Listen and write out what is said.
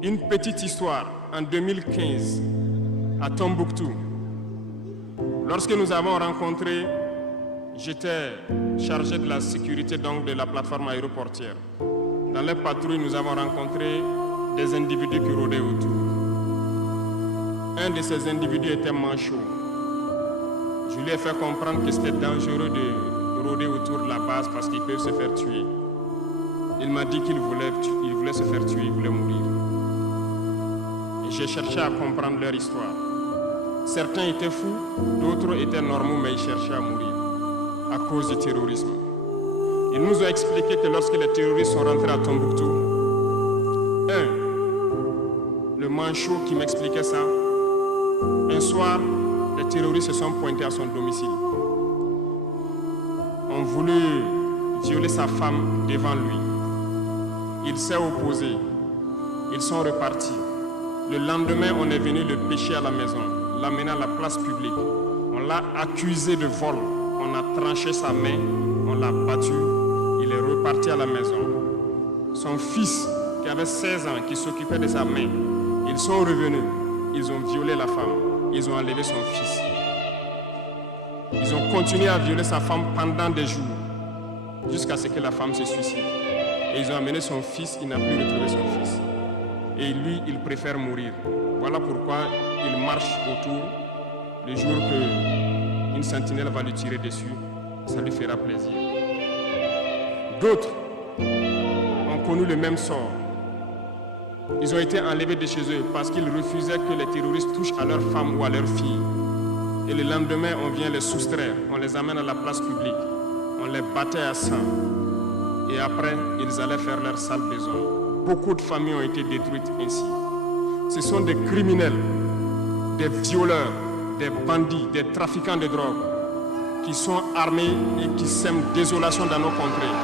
Une petite histoire, en 2015, à Tombouctou. Lorsque nous avons rencontré, j'étais chargé de la sécurité donc de la plateforme aéroportière. Dans les patrouilles, nous avons rencontré des individus qui rôdaient autour. Un de ces individus était manchot. Je lui ai fait comprendre que c'était dangereux de rôder autour de la base parce qu'il peut se faire tuer. Il m'a dit qu'il voulait se faire tuer, il voulait mourir. Et j'ai cherché à comprendre leur histoire. Certains étaient fous, d'autres étaient normaux, mais ils cherchaient à mourir à cause du terrorisme. Ils nous ont expliqué que lorsque les terroristes sont rentrés à Tombouctou, le manchot qui m'expliquait ça, un soir, les terroristes se sont pointés à son domicile. Ont voulu violer sa femme devant lui. Il s'est opposé. Ils sont repartis. Le lendemain, on est venu le pêcher à la maison, l'amener à la place publique. On l'a accusé de vol. On a tranché sa main, on l'a battu. Il est reparti à la maison. Son fils, qui avait 16 ans, qui s'occupait de sa main, ils sont revenus. Ils ont violé la femme. Ils ont enlevé son fils. Ils ont continué à violer sa femme pendant des jours, jusqu'à ce que la femme se suicide. Et ils ont amené son fils, il n'a plus retrouvé son fils. Et lui, il préfère mourir. Voilà pourquoi il marche autour. Le jour qu'une sentinelle va lui tirer dessus, ça lui fera plaisir. D'autres ont connu le même sort. Ils ont été enlevés de chez eux parce qu'ils refusaient que les terroristes touchent à leurs femmes ou à leurs filles. Et le lendemain, on vient les soustraire, on les amène à la place publique, on les battait à sang. Et après, ils allaient faire leur sale besoin. Beaucoup de familles ont été détruites ainsi. Ce sont des criminels, des violeurs, des bandits, des trafiquants de drogue qui sont armés et qui sèment désolation dans nos contrées.